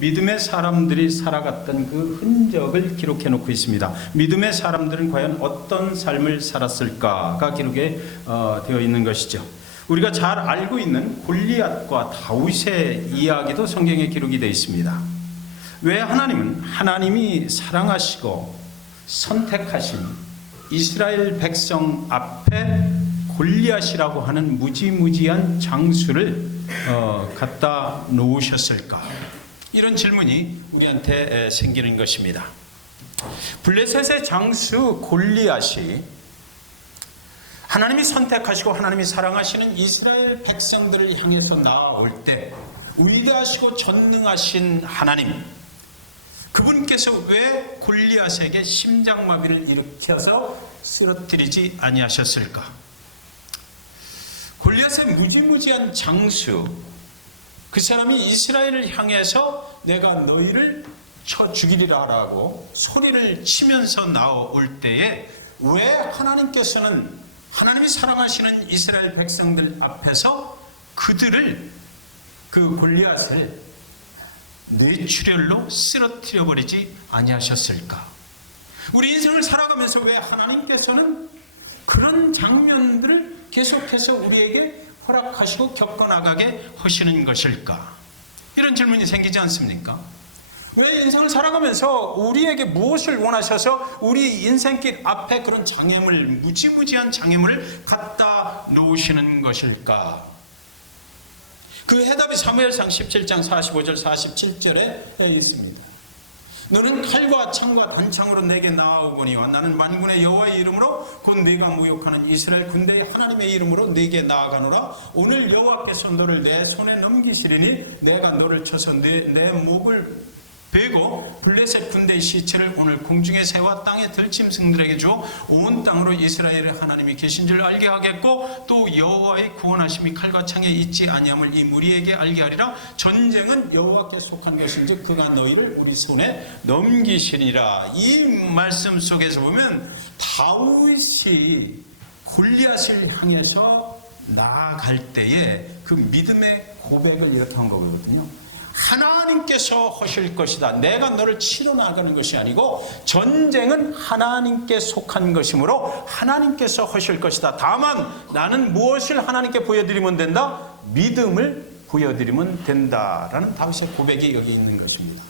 믿음의 사람들이 살아갔던 그 흔적을 기록해 놓고 있습니다. 믿음의 사람들은 과연 어떤 삶을 살았을까가 기록에 되어 있는 것이죠. 우리가 잘 알고 있는 골리앗과 다윗의 이야기도 성경에 기록이 되어 있습니다. 왜 하나님은 하나님이 사랑하시고 선택하신 이스라엘 백성 앞에 골리앗이라고 하는 무지무지한 장수를 갖다 놓으셨을까? 이런 질문이 우리한테 생기는 것입니다. 블레셋의 장수 골리앗이 하나님이 선택하시고 하나님이 사랑하시는 이스라엘 백성들을 향해서 나아올 때 위대하시고 전능하신 하나님, 그분께서 왜 골리앗에게 심장마비를 일으켜서 쓰러뜨리지 아니하셨을까? 골리앗의 무지무지한 장수, 그 사람이 이스라엘을 향해서 내가 너희를 쳐 죽이리라라고 소리를 치면서 나올 때에 왜 하나님께서는 하나님이 사랑하시는 이스라엘 백성들 앞에서 그들을, 그 골리앗을 뇌출혈로 쓰러뜨려 버리지 아니하셨을까? 우리 인생을 살아가면서 왜 하나님께서는 그런 장면들을 계속해서 우리에게 허락하시고 겪어나가게 하시는 것일까? 이런 질문이 생기지 않습니까? 왜 인생을 살아가면서 우리에게 무엇을 원하셔서 우리 인생길 앞에 그런 장애물, 무지무지한 장애물을 갖다 놓으시는 것일까? 그 해답이 사무엘상 17장 45절 47절에 있습니다. 너는 칼과 창과 단창으로 내게 나아오거니와 나는 만군의 여호와의 이름으로 곧 네가 모욕하는 이스라엘 군대의 하나님의 이름으로 네게 나아가노라. 오늘 여호와께서 너를 내 손에 넘기시리니 내가 너를 쳐서 내 목을 베고 블레셋 군대의 시체를 오늘 공중의 새와 땅의 들짐승들에게 주어 온 땅으로 이스라엘의 하나님이 계신 줄 알게 하겠고 또 여호와의 구원하심이 칼과 창에 있지 아니함을 이 무리에게 알게 하리라. 전쟁은 여호와께 속한 것인지 그가 너희를 우리 손에 넘기시리라. 이 말씀 속에서 보면 다윗이 골리앗을 향해서 나아갈 때에 그 믿음의 고백을 이렇게 한 거거든요. 하나님께서 하실 것이다. 내가 너를 치러 나가는 것이 아니고 전쟁은 하나님께 속한 것이므로 하나님께서 하실 것이다. 다만 나는 무엇을 하나님께 보여드리면 된다? 믿음을 보여드리면 된다라는 다윗의 고백이 여기 있는 것입니다.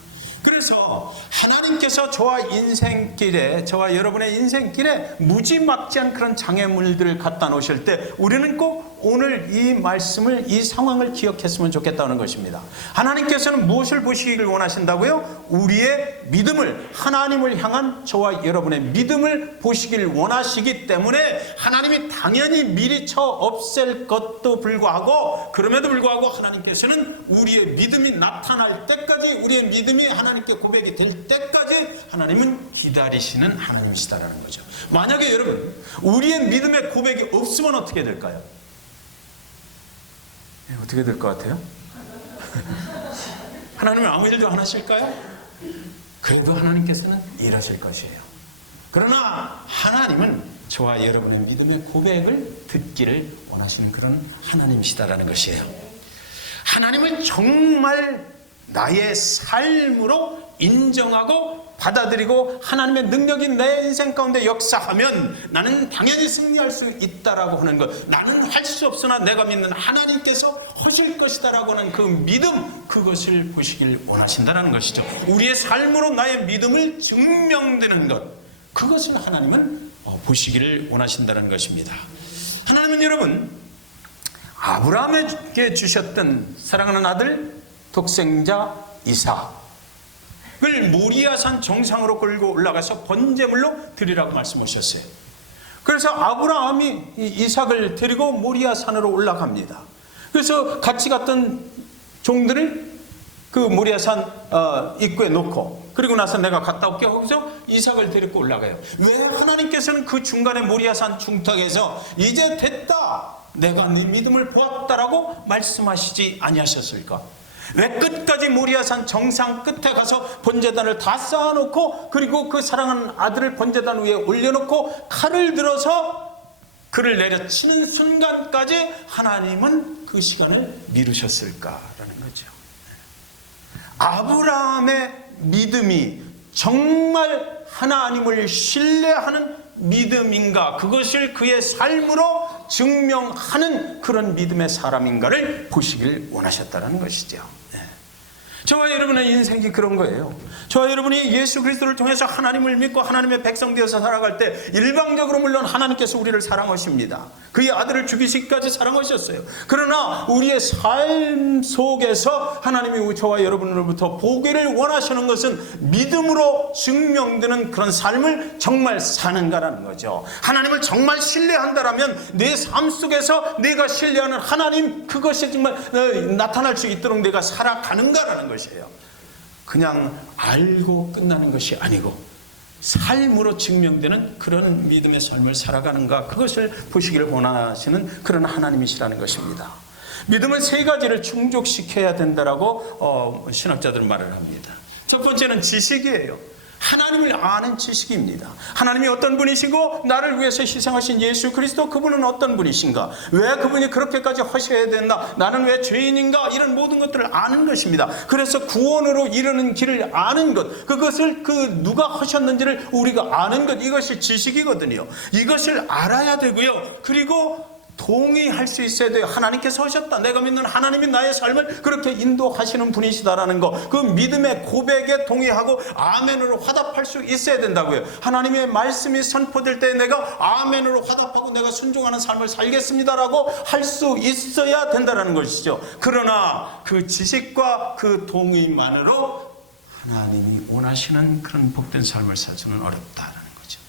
그래서 하나님께서 저와 여러분의 인생길에 무지막지한 그런 장애물들을 갖다 놓으실 때 우리는 꼭 오늘 이 말씀을, 이 상황을 기억했으면 좋겠다는 것입니다. 하나님께서는 무엇을 보시기를 원하신다고요? 우리의 믿음을, 하나님을 향한 저와 여러분의 믿음을 보시기를 원하시기 때문에 하나님이 당연히 미리 쳐 없앨 것도 불구하고, 그럼에도 불구하고 하나님께서는 우리의 믿음이 나타날 때까지, 우리의 믿음이 하나님께 고백이 될 때까지 하나님은 기다리시는 하나님이시다라는 거죠. 만약에 여러분 우리의 믿음의 고백이 없으면 어떻게 될까요? 어떻게 될 것 같아요? 하나님은 아무 일도 안 하실까요? 그래도 하나님께서는 일하실 것이에요. 그러나 하나님은 저와 여러분의 믿음의 고백을 듣기를 원하시는 그런 하나님이시다라는 것이에요. 하나님을 정말 나의 삶으로 인정하고 받아들이고 하나님의 능력이 내 인생 가운데 역사하면 나는 당연히 승리할 수 있다라고 하는 것, 나는 할 수 없으나 내가 믿는 하나님께서 하실 것이다라고 하는 그 믿음, 그것을 보시길 원하신다는 것이죠. 우리의 삶으로 나의 믿음을 증명되는 것, 그것을 하나님은 보시기를 원하신다는 것입니다. 하나님은 여러분 아브라함에게 주셨던 사랑하는 아들 독생자 이삭을 모리아산 정상으로 끌고 올라가서 번제물로 드리라고 말씀하셨어요. 그래서 아브라함이 이삭을 데리고 모리아산으로 올라갑니다. 그래서 같이 갔던 종들을 그 모리아산 입구에 놓고, 그리고 나서 내가 갔다 올게 하고서 이삭을 데리고 올라가요. 왜 하나님께서는 그 중간에 모리아산 중턱에서 이제 됐다, 내가 네 믿음을 보았다라고 말씀하시지 아니하셨을까? 왜 끝까지 모리아산 정상 끝에 가서 번제단을 다 쌓아놓고, 그리고 그 사랑하는 아들을 번제단 위에 올려놓고 칼을 들어서 그를 내려치는 순간까지 하나님은 그 시간을 미루셨을까라는 거죠. 아브라함의 믿음이 정말 하나님을 신뢰하는 믿음인가, 그것을 그의 삶으로 증명하는 그런 믿음의 사람인가를 보시길 원하셨다는 것이죠. 저와 여러분의 인생이 그런 거예요. 저와 여러분이 예수 그리스도를 통해서 하나님을 믿고 하나님의 백성 되어서 살아갈 때 일방적으로 물론 하나님께서 우리를 사랑하십니다. 그의 아들을 죽이시기까지 사랑하셨어요. 그러나 우리의 삶 속에서 하나님이 저와 여러분으로부터 보기를 원하시는 것은 믿음으로 증명되는 그런 삶을 정말 사는가라는 거죠. 하나님을 정말 신뢰한다라면 내 삶 속에서 내가 신뢰하는 하나님, 그것이 정말 나타날 수 있도록 내가 살아가는가라는 거죠. 그냥 알고 끝나는 것이 아니고 삶으로 증명되는 그런 믿음의 삶을 살아가는가, 그것을 보시기를 원하시는 그런 하나님이시라는 것입니다. 믿음은 세 가지를 충족시켜야 된다라고 신학자들은 말을 합니다. 첫 번째는 지식이에요. 하나님을 아는 지식입니다. 하나님이 어떤 분이시고 나를 위해서 희생하신 예수 그리스도, 그분은 어떤 분이신가, 왜 그분이 그렇게까지 하셔야 된다, 나는 왜 죄인인가, 이런 모든 것들을 아는 것입니다. 그래서 구원으로 이르는 길을 아는 것, 그것을 누가 하셨는지를 우리가 아는 것, 이것이 지식이거든요. 이것을 알아야 되고요. 그리고 동의할 수 있어야 돼요. 하나님께서 하셨다, 내가 믿는 하나님이 나의 삶을 그렇게 인도하시는 분이시다라는 거, 그 믿음의 고백에 동의하고 아멘으로 화답할 수 있어야 된다고요. 하나님의 말씀이 선포될 때 내가 아멘으로 화답하고 내가 순종하는 삶을 살겠습니다라고 할 수 있어야 된다는 것이죠. 그러나 그 지식과 그 동의만으로 하나님이 원하시는 그런 복된 삶을 살 수는 어렵다라는 거죠.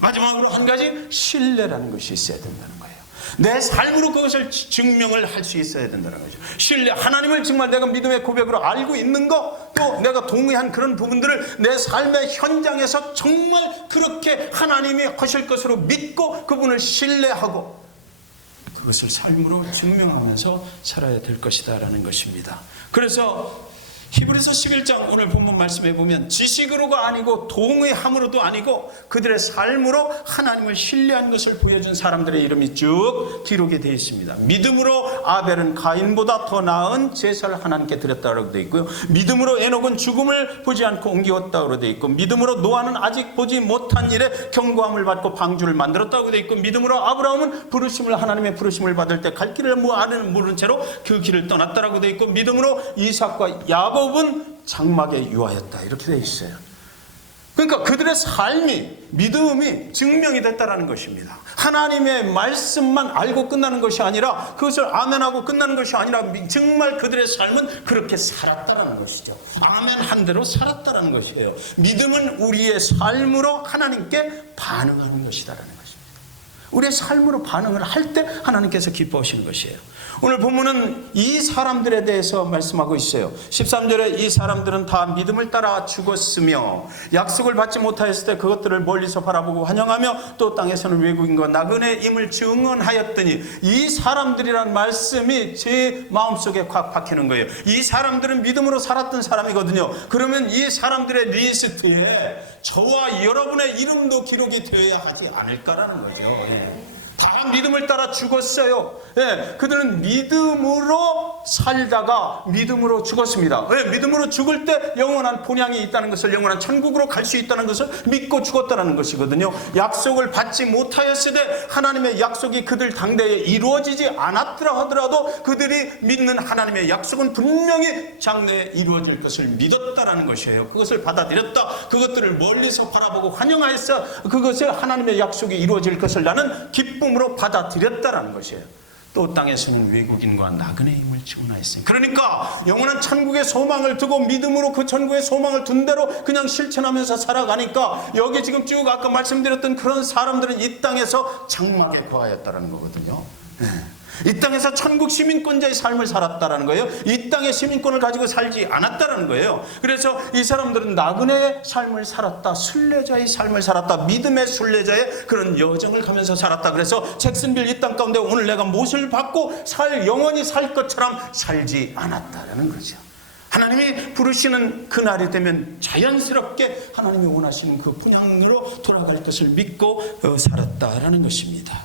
마지막으로 한 가지, 신뢰라는 것이 있어야 된다는 거예요. 내 삶으로 그것을 증명을 할 수 있어야 된다는 거죠. 신뢰, 하나님을 정말 내가 믿음의 고백으로 알고 있는 것, 또 내가 동의한 그런 부분들을 내 삶의 현장에서 정말 그렇게 하나님이 하실 것으로 믿고 그분을 신뢰하고 그것을 삶으로 증명하면서 살아야 될 것이다 라는 것입니다. 그래서 히브리서 11장 오늘 본문 말씀해 보면 지식으로가 아니고 동의함으로도 아니고 그들의 삶으로 하나님을 신뢰한 것을 보여준 사람들의 이름이 쭉 기록이 되어 있습니다. 믿음으로 아벨은 가인보다 더 나은 제사를 하나님께 드렸다고 되어 있고요. 믿음으로 에녹은 죽음을 보지 않고 옮기었다고 되어 있고, 믿음으로 노아는 아직 보지 못한 일에 경고함을 받고 방주를 만들었다고 되어 있고, 믿음으로 아브라함은 부르심을, 하나님의 부르심을 받을 때 갈 길을 모르는 채로 그 길을 떠났다고 되어 있고, 믿음으로 이삭과 야곱은 장막에 유하였다, 이렇게 되어 있어요. 그러니까 그들의 삶이, 믿음이 증명이 됐다는 것입니다. 하나님의 말씀만 알고 끝나는 것이 아니라, 그것을 아멘하고 끝나는 것이 아니라 정말 그들의 삶은 그렇게 살았다는 것이죠. 아멘한 대로 살았다는 것이에요. 믿음은 우리의 삶으로 하나님께 반응하는 것이다라는 것입니다. 우리의 삶으로 반응을 할 때 하나님께서 기뻐하시는 것이에요. 오늘 본문은 이 사람들에 대해서 말씀하고 있어요. 13절에 이 사람들은 다 믿음을 따라 죽었으며 약속을 받지 못하였을 때 그것들을 멀리서 바라보고 환영하며 또 땅에서는 외국인과 나그네의 임을 증언하였더니, 이 사람들이란 말씀이 제 마음속에 확 박히는 거예요. 이 사람들은 믿음으로 살았던 사람이거든요. 그러면 이 사람들의 리스트에 저와 여러분의 이름도 기록이 되어야 하지 않을까라는 거죠. 다 믿음을 따라 죽었어요. 그들은 믿음으로 살다가 믿음으로 죽었습니다. 믿음으로 죽을 때 영원한 본향이 있다는 것을, 영원한 천국으로 갈 수 있다는 것을 믿고 죽었다는 것이거든요. 약속을 받지 못하였을 때 하나님의 약속이 그들 당대에 이루어지지 않았더라 하더라도 그들이 믿는 하나님의 약속은 분명히 장래에 이루어질 것을 믿었다라는 것이에요. 그것을 받아들였다. 그것들을 멀리서 바라보고 환영하였어. 그것에 하나님의 약속이 이루어질 것을 나는 기쁨으로 받아들였다라는 것이에요. 또 땅에서는 외국인과 나그네임을 증언하였으니, 그러니까 영원한 천국의 소망을 두고 믿음으로 그 천국의 소망을 둔 대로 그냥 실천하면서 살아가니까, 여기 지금 쭉 아까 말씀드렸던 그런 사람들은 이 땅에서 장막에 거하였다는 거거든요. 이 땅에서 천국 시민권자의 삶을 살았다라는 거예요. 이 땅의 시민권을 가지고 살지 않았다라는 거예요. 그래서 이 사람들은 나그네의 삶을 살았다, 순례자의 삶을 살았다, 믿음의 순례자의 그런 여정을 가면서 살았다. 그래서 잭슨빌 이 땅 가운데 오늘 내가 못을 받고 영원히 살 것처럼 살지 않았다라는 거죠. 하나님이 부르시는 그날이 되면 자연스럽게 하나님이 원하시는 그 본향으로 돌아갈 것을 믿고 살았다라는 것입니다.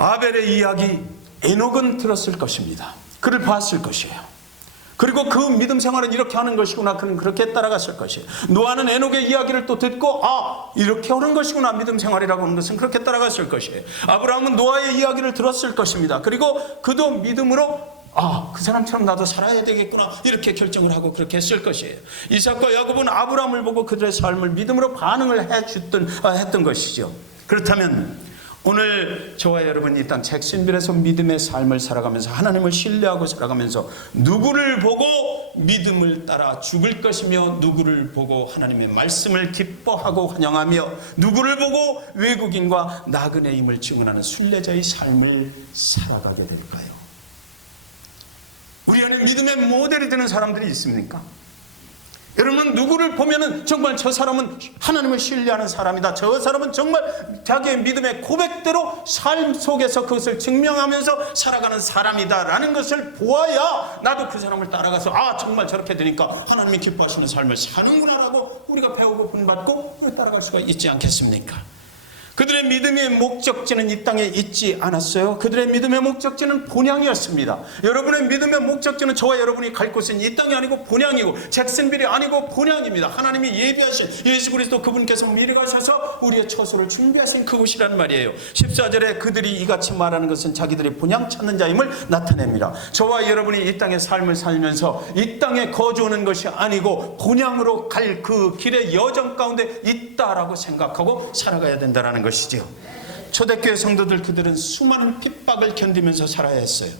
아벨의 이야기, 에녹은 들었을 것입니다. 그를 봤을 것이에요. 그리고 그 믿음 생활은 이렇게 하는 것이구나. 그는 그렇게 따라갔을 것이에요. 노아는 에녹의 이야기를 또 듣고 이렇게 하는 것이구나. 믿음 생활이라고 하는 것은 그렇게 따라갔을 것이에요. 아브라함은 노아의 이야기를 들었을 것입니다. 그리고 그도 믿음으로 그 사람처럼 나도 살아야 되겠구나 이렇게 결정을 하고 그렇게 했을 것이에요. 이삭과 야곱은 아브라함을 보고 그들의 삶을 믿음으로 반응을 했던 것이죠. 그렇다면 오늘 저와 여러분이 이 땅 잭슨빌에서 믿음의 삶을 살아가면서 하나님을 신뢰하고 살아가면서 누구를 보고 믿음을 따라 죽을 것이며 누구를 보고 하나님의 말씀을 기뻐하고 환영하며 누구를 보고 외국인과 나그네의 힘을 증언하는 순례자의 삶을 살아가게 될까요? 우리 안에 믿음의 모델이 되는 사람들이 있습니까? 여러분은 누구를 보면은 정말 저 사람은 하나님을 신뢰하는 사람이다. 저 사람은 정말 자기의 믿음의 고백대로 삶 속에서 그것을 증명하면서 살아가는 사람이다 라는 것을 보아야 나도 그 사람을 따라가서 정말 저렇게 되니까 하나님이 기뻐하시는 삶을 사는구나 라고 우리가 배우고 본받고 따라갈 수가 있지 않겠습니까? 그들의 믿음의 목적지는 이 땅에 있지 않았어요. 그들의 믿음의 목적지는 본향이었습니다. 여러분의 믿음의 목적지는 저와 여러분이 갈 곳은 이 땅이 아니고 본향이고 잭슨빌이 아니고 본향입니다. 하나님이 예비하신 예수 그리스도 그분께서 미리 가셔서 우리의 처소를 준비하신 그곳이란 말이에요. 14절에 그들이 이같이 말하는 것은 자기들이 본향 찾는 자임을 나타냅니다. 저와 여러분이 이 땅의 삶을 살면서 이 땅에 거주하는 것이 아니고 본향으로 갈 그 길의 여정 가운데 있다라고 생각하고 살아가야 된다는 것이죠. 초대교회 성도들 그들은 수많은 핍박을 견디면서 살아야 했어요.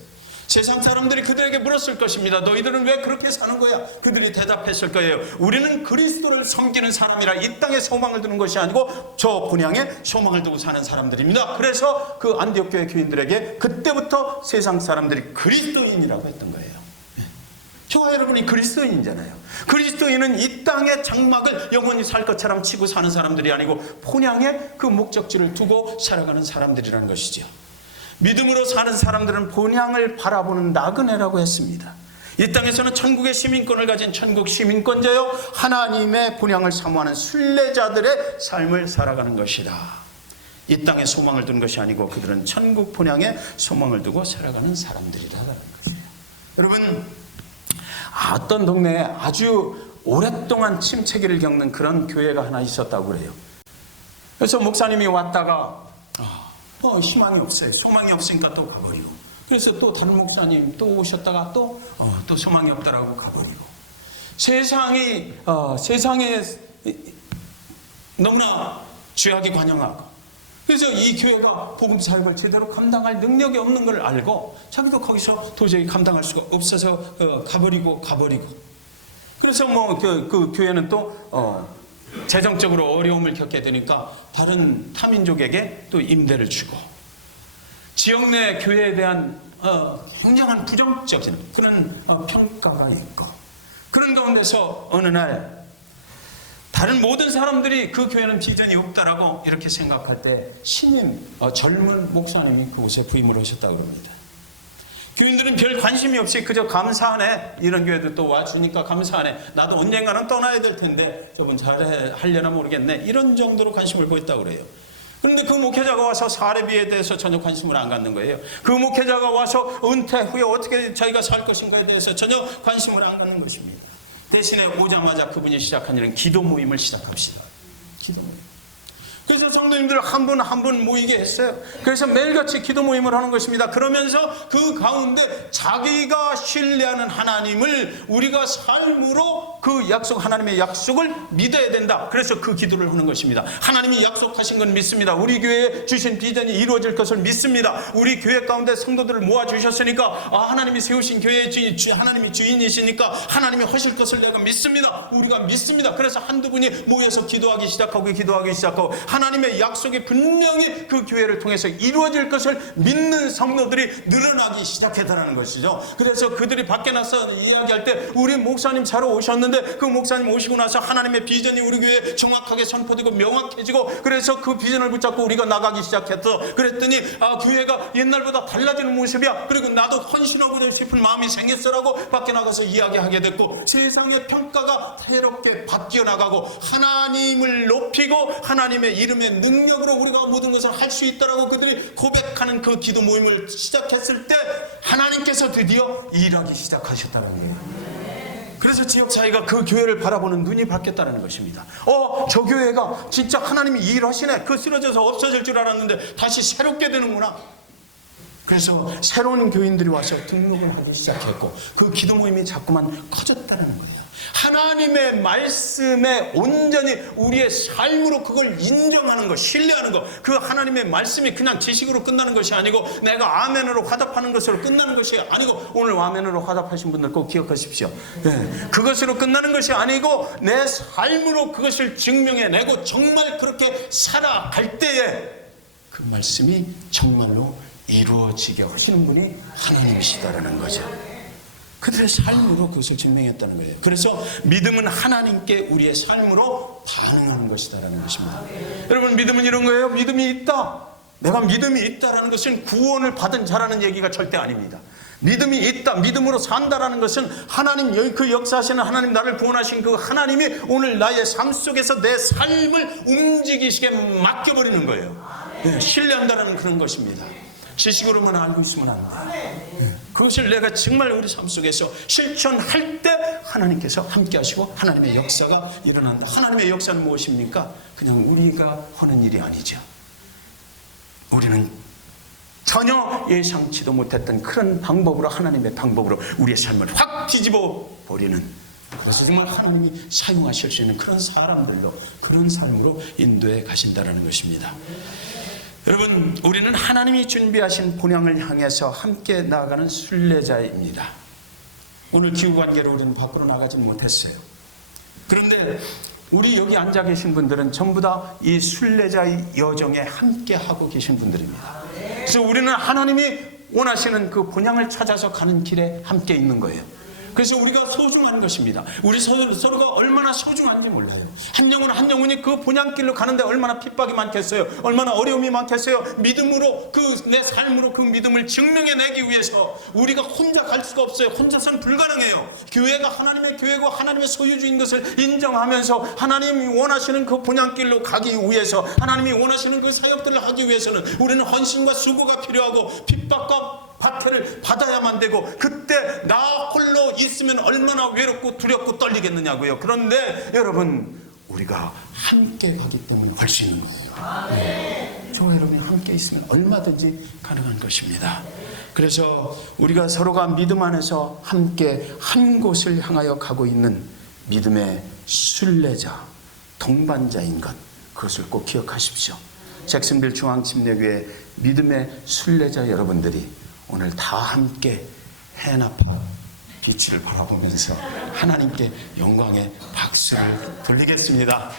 세상 사람들이 그들에게 물었을 것입니다. 너희들은 왜 그렇게 사는 거야? 그들이 대답했을 거예요. 우리는 그리스도를 섬기는 사람이라 이 땅에 소망을 두는 것이 아니고 저 본향에 소망을 두고 사는 사람들입니다. 그래서 그 안디옥 교회 교인들에게 그때부터 세상 사람들이 그리스도인이라고 했던 거예요. 저와 여러분이 그리스도인이잖아요. 그리스도인은 이 땅의 장막을 영원히 살 것처럼 치고 사는 사람들이 아니고 본향에 그 목적지를 두고 살아가는 사람들이라는 것이죠. 믿음으로 사는 사람들은 본향을 바라보는 나그네라고 했습니다. 이 땅에서는 천국의 시민권을 가진 천국 시민권자요 하나님의 본향을 사모하는 순례자들의 삶을 살아가는 것이다. 이 땅에 소망을 두는 것이 아니고 그들은 천국 본향에 소망을 두고 살아가는 사람들이라는 것이에요. 여러분, 어떤 동네에 아주 오랫동안 침체기를 겪는 그런 교회가 하나 있었다고 그래요. 그래서 목사님이 왔다가 희망이 없어요. 소망이 없으니까 또 가버리고, 그래서 또 다른 목사님 또 오셨다가 또 소망이 없다라고 가버리고, 세상에 너무나 죄악이 관영하고, 그래서 이 교회가 복음 사역을 제대로 감당할 능력이 없는 걸 알고 자기도 거기서 도저히 감당할 수가 없어서 가버리고 그래서 그 교회는 또 재정적으로 어려움을 겪게 되니까 다른 타민족에게 또 임대를 주고, 지역 내 교회에 대한 굉장한 부정적인 그런 평가가 있고, 그런 가운데서 어느 날 다른 모든 사람들이 그 교회는 비전이 없다라고 이렇게 생각할 때 신임 젊은 목사님이 그곳에 부임을 하셨다고 합니다. 교인들은 별 관심이 없이 그저 감사하네, 이런 교회도 또 와주니까 감사하네, 나도 언젠가는 떠나야 될 텐데 저분 잘하려나 모르겠네, 이런 정도로 관심을 보였다고 그래요. 그런데 그 목회자가 와서 사례비에 대해서 전혀 관심을 안 갖는 거예요. 그 목회자가 와서 은퇴 후에 어떻게 자기가 살 것인가에 대해서 전혀 관심을 안 갖는 것입니다. 대신에 오자마자 그분이 시작한 일은 기도 모임을 시작합시다. 기도 모임. 그래서 성도님들 한 분 한 분 모이게 했어요. 그래서 매일같이 기도 모임을 하는 것입니다. 그러면서 그 가운데 자기가 신뢰하는 하나님을 우리가 삶으로 그 약속, 하나님의 약속을 믿어야 된다. 그래서 그 기도를 하는 것입니다. 하나님이 약속하신 건 믿습니다. 우리 교회에 주신 비전이 이루어질 것을 믿습니다. 우리 교회 가운데 성도들을 모아주셨으니까 하나님이 세우신 교회의 하나님이 주인이시니까 하나님이 하실 것을 내가 믿습니다. 우리가 믿습니다. 그래서 한두 분이 모여서 기도하기 시작하고 하나님의 약속이 분명히 그 교회를 통해서 이루어질 것을 믿는 성도들이 늘어나기 시작했다는 것이죠. 그래서 그들이 밖에 나서 이야기할 때 우리 목사님 자러 오셨는데 그 목사님 오시고 나서 하나님의 비전이 우리 교회에 정확하게 선포되고 명확해지고, 그래서 그 비전을 붙잡고 우리가 나가기 시작했어. 그랬더니 교회가 옛날보다 달라지는 모습이야. 그리고 나도 헌신하고 싶은 마음이 생겼어라고 밖에 나가서 이야기하게 됐고, 세상의 평가가 새롭게 바뀌어 나가고 하나님을 높이고 하나님의 이름의 능력으로 우리가 모든 것을 할 수 있다라고 그들이 고백하는 그 기도 모임을 시작했을 때 하나님께서 드디어 일하기 시작하셨다는 거예요. 그래서 지역사회가 그 교회를 바라보는 눈이 바뀌었다는 것입니다. 저 교회가 진짜 하나님이 일하시네. 그 쓰러져서 없어질 줄 알았는데 다시 새롭게 되는구나. 그래서 새로운 교인들이 와서 등록을 하기 시작했고 그 기도 모임이 자꾸만 커졌다는 거예요. 하나님의 말씀에 온전히 우리의 삶으로 그걸 인정하는 것, 신뢰하는 것, 그 하나님의 말씀이 그냥 지식으로 끝나는 것이 아니고 내가 아멘으로 화답하는 것으로 끝나는 것이 아니고, 오늘 아멘으로 화답하신 분들 꼭 기억하십시오. 그것으로 끝나는 것이 아니고 내 삶으로 그것을 증명해내고 정말 그렇게 살아갈 때에 그 말씀이 정말로 이루어지게 하시는 분이 하나님이시다라는 거죠. 그들의 삶으로 그것을 증명했다는 거예요. 그래서 믿음은 하나님께 우리의 삶으로 반응하는 것이다라는 것입니다. 여러분, 믿음은 이런 거예요. 믿음이 있다. 내가 믿음이 있다라는 것은 구원을 받은 자라는 얘기가 절대 아닙니다. 믿음이 있다, 믿음으로 산다라는 것은 하나님, 그 역사하시는 하나님, 나를 구원하신 그 하나님이 오늘 나의 삶 속에서 내 삶을 움직이시게 맡겨버리는 거예요. 신뢰한다라는 그런 것입니다. 지식으로만 알고 있으면 안 돼. 그것을 내가 정말 우리 삶 속에서 실천할 때 하나님께서 함께 하시고 하나님의 역사가 일어난다. 하나님의 역사는 무엇입니까? 그냥 우리가 하는 일이 아니죠. 우리는 전혀 예상치도 못했던 그런 방법으로, 하나님의 방법으로 우리의 삶을 확 뒤집어 버리는, 그래서 정말 하나님이 사용하실 수 있는 그런 사람들로, 그런 삶으로 인도해 가신다는 것입니다. 여러분, 우리는 하나님이 준비하신 본향을 향해서 함께 나아가는 순례자입니다. 오늘 기후관계로 우리는 밖으로 나가지 못했어요. 그런데 우리 여기 앉아 계신 분들은 전부 다 이 순례자의 여정에 함께 하고 계신 분들입니다. 그래서 우리는 하나님이 원하시는 그 본향을 찾아서 가는 길에 함께 있는 거예요. 그래서 우리가 소중한 것입니다. 우리 서로가 얼마나 소중한지 몰라요. 한 영혼 한 영혼이 그 본향길로 가는데 얼마나 핍박이 많겠어요. 얼마나 어려움이 많겠어요. 믿음으로, 내 삶으로 그 믿음을 증명해내기 위해서 우리가 혼자 갈 수가 없어요. 혼자서는 불가능해요. 교회가 하나님의 교회고 하나님의 소유주인 것을 인정하면서 하나님이 원하시는 그 본향길로 가기 위해서, 하나님이 원하시는 그 사역들을 하기 위해서는 우리는 헌신과 수고가 필요하고 핍박과 박해를 받아야만 되고, 그때 나 홀로 있으면 얼마나 외롭고 두렵고 떨리겠느냐고요. 그런데 여러분, 우리가 함께 가기 때문에 할 수 있는 거예요. 저와 여러분이 함께 있으면 얼마든지 가능한 것입니다. 그래서 우리가 서로가 믿음 안에서 함께 한 곳을 향하여 가고 있는 믿음의 순례자, 동반자인 것, 그것을 꼭 기억하십시오. 잭슨빌 중앙침례교회 믿음의 순례자 여러분들이 오늘 다 함께 해나파 빛을 바라보면서 하나님께 영광의 박수를 돌리겠습니다.